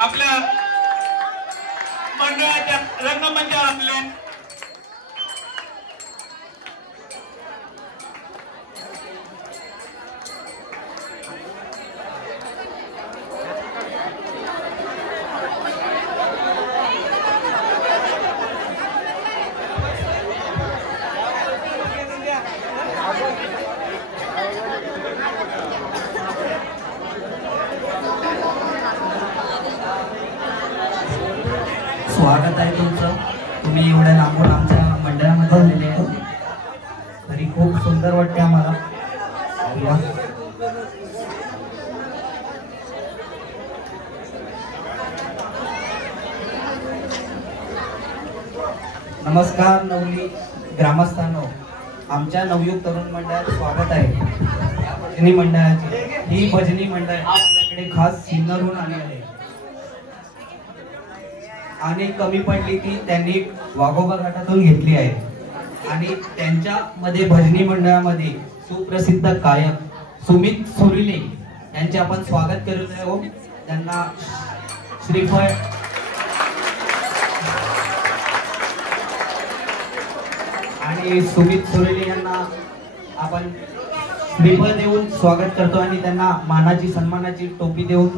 आपल्या मंडळाच्या रंगमंचावर आपले स्वागत आहे तुमचं. तुम्ही एवढ्या लांबून आमच्या मंडळामध्ये आलेले आहे, तरी खूप सुंदर वाटते आम्हाला. नमस्कार नवली ग्रामस्थांनो, आमच्या नवयुग तरुण मंडळात स्वागत आहे. भजनी मंडळाची ही भजनी मंडळ आपल्याकडे खास सिन्नरहून आली आहे आणि कमी पडली ती त्यांनी वाघोबा घाटातून घेतली आहे. आणि त्यांच्या मध्ये भजनी मंडळामध्ये सुप्रसिद्ध गायक सुमित सुरिले यांचे आपण स्वागत करत आहोत. त्यांना श्रीफळ आणि सुमित सुरिले यांना आपण श्रीफळ देऊन स्वागत करतो आणि त्यांना मानाची सन्मानाची टोपी देऊन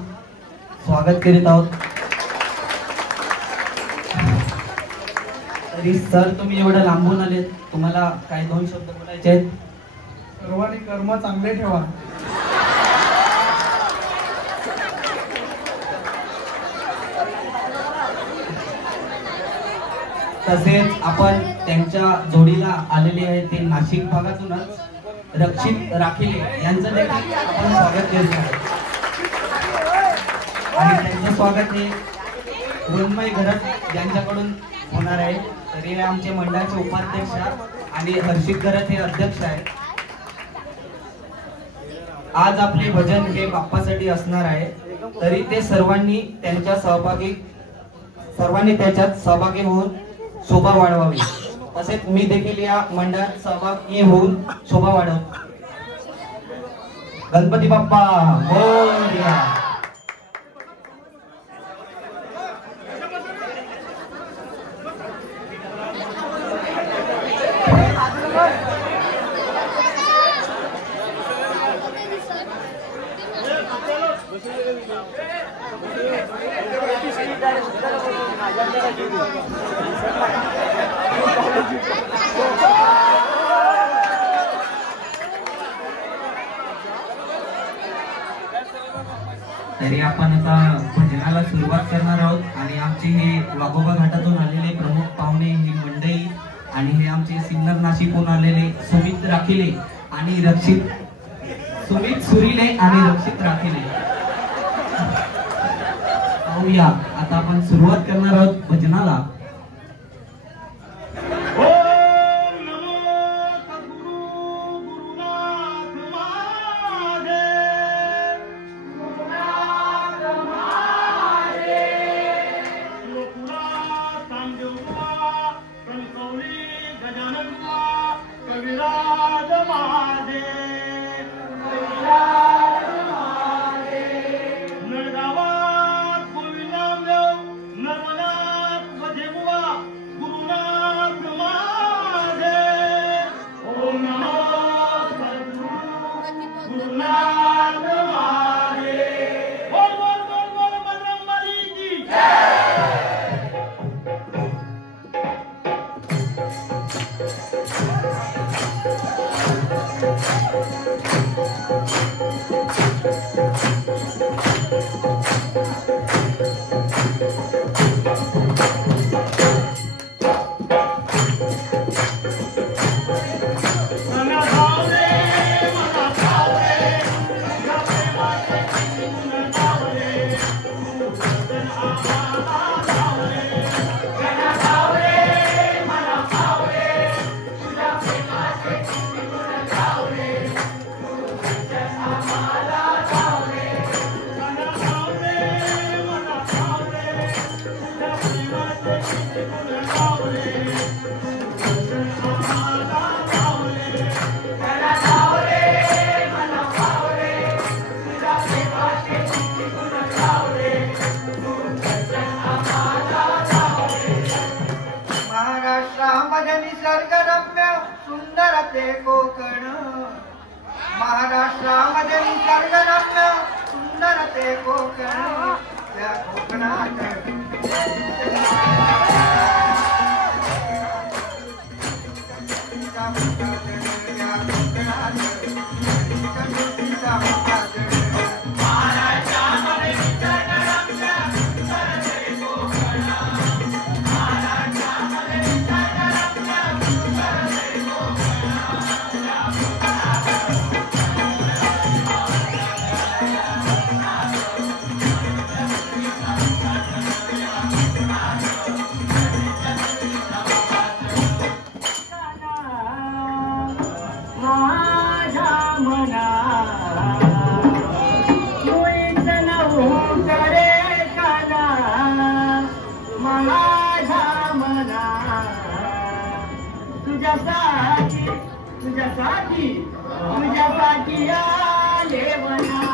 स्वागत करीत आहोत. तरी सर तुम्ही एवढं लांबून आले, तुम्हाला काही दोन शब्द बोलायचे आहेत. सर्वांनी कर्म चांगले ठेवा. तसेच आपण त्यांच्या जोडीला आलेले आहे ते नाशिक भागातूनच रक्षित राखिले यांचं देखील आपण स्वागत करत आहोत. आणि त्यांचं स्वागत हे मृण्मय घरत यांच्याकडून होणार आहे. तरी हे आमचे मंडळाचे उपाध्यक्ष आणि हर्षित घरत हे अध्यक्ष आहेत. आज आपले भजन हे बाप्पासाठी असणार आहे, तरी ते सर्वांनी त्याच्यात सहभागी होऊन शोभा वाढवावी. तसेच मी देखील या मंडळात सहभागी होऊन शोभा वाढव. गणपती बाप्पा मोरया. तरी आपण आता भजनाला सुरुवात करणार आहोत. आणि आमचे हे वाघोबा घाटातून आलेले प्रमुख पाहुणे ही मंडळी आणि हे आमचे सिन्नर नाशिकहून आलेले सुमित राखिले आणि सुमित सुरिले आणि रक्षित राखिले. पाहूया आता आपण सुरुवात करणार आहोत भजनाला. सुंदर ते कोकण महाराष्ट्रामध्ये निसर्गरम्य सुंदर ते कोकण त्या कोकणात तुझ्यासाठी आले वना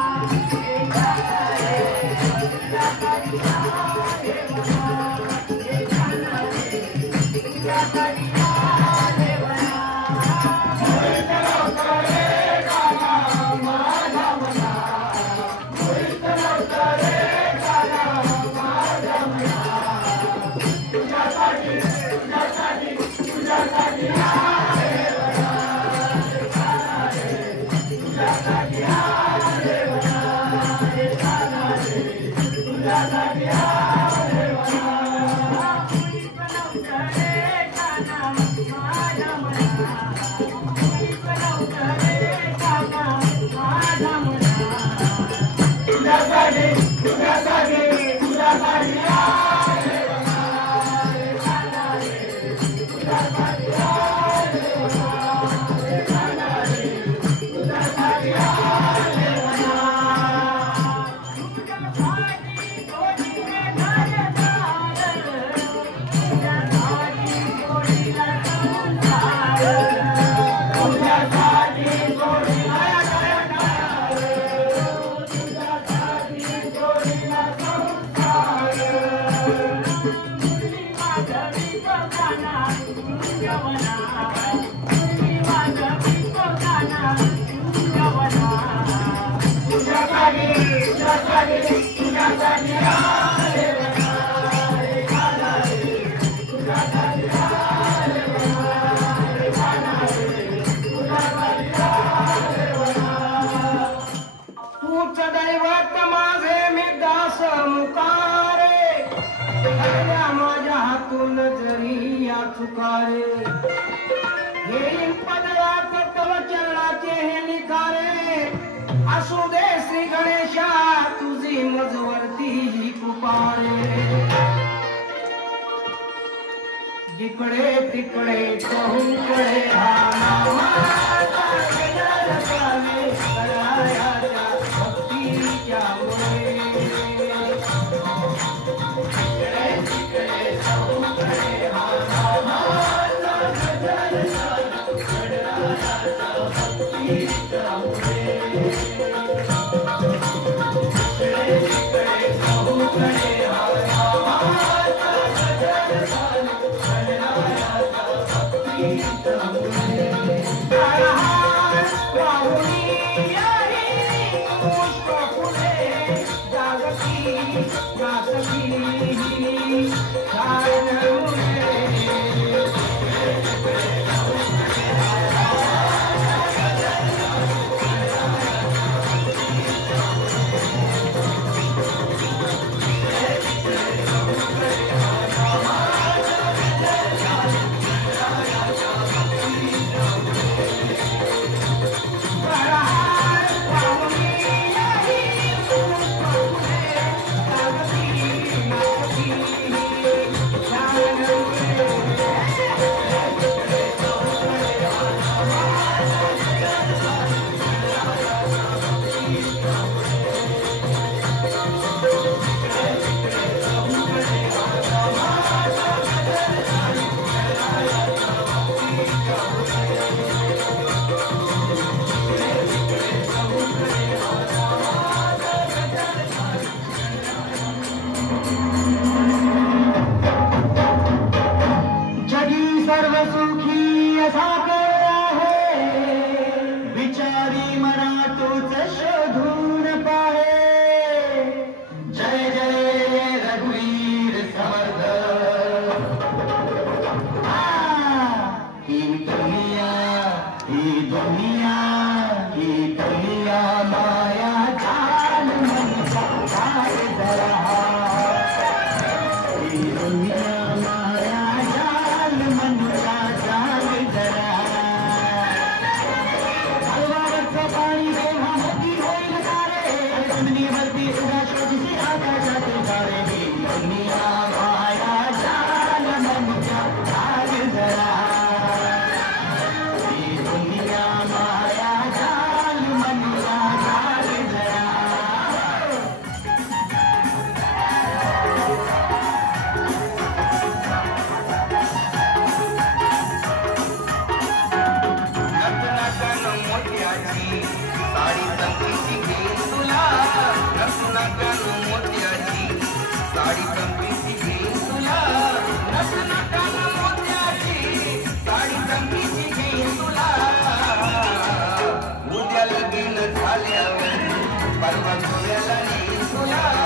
असू दे श्री गणेशा तुझी मजवरती ही कुपारे जिकडे तिकडे चहूकडे हा नामाचा गजर चाले करायाच्या भक्तीच्या मुळे जिकडे तिकडे चहूकडे हा नामाचा गजर चाले करायाच्या भक्तीच्या मुळे सर्व सुखी असा आहे समर्थ ही दुनिया माया जाल मनचा जाल जरा ही दुनिया माया जाल मनचा जाल जरा हलवावरचं पाणी जेव्हा मोठी होईल सारे जमिनीवरती उभ्या शोधशी आकाशात तारे ही दुनिया माया जाल मनचा जाल जरा साडी चंपीची घेईन तुला नसनाकान मोत्याची साडी चंपीची घेईन तुला नसनाकान मोत्याची साडी चंपीची घेईन तुला उद्या लगीन झाल्यावर परवा गोव्याला नेईन तुला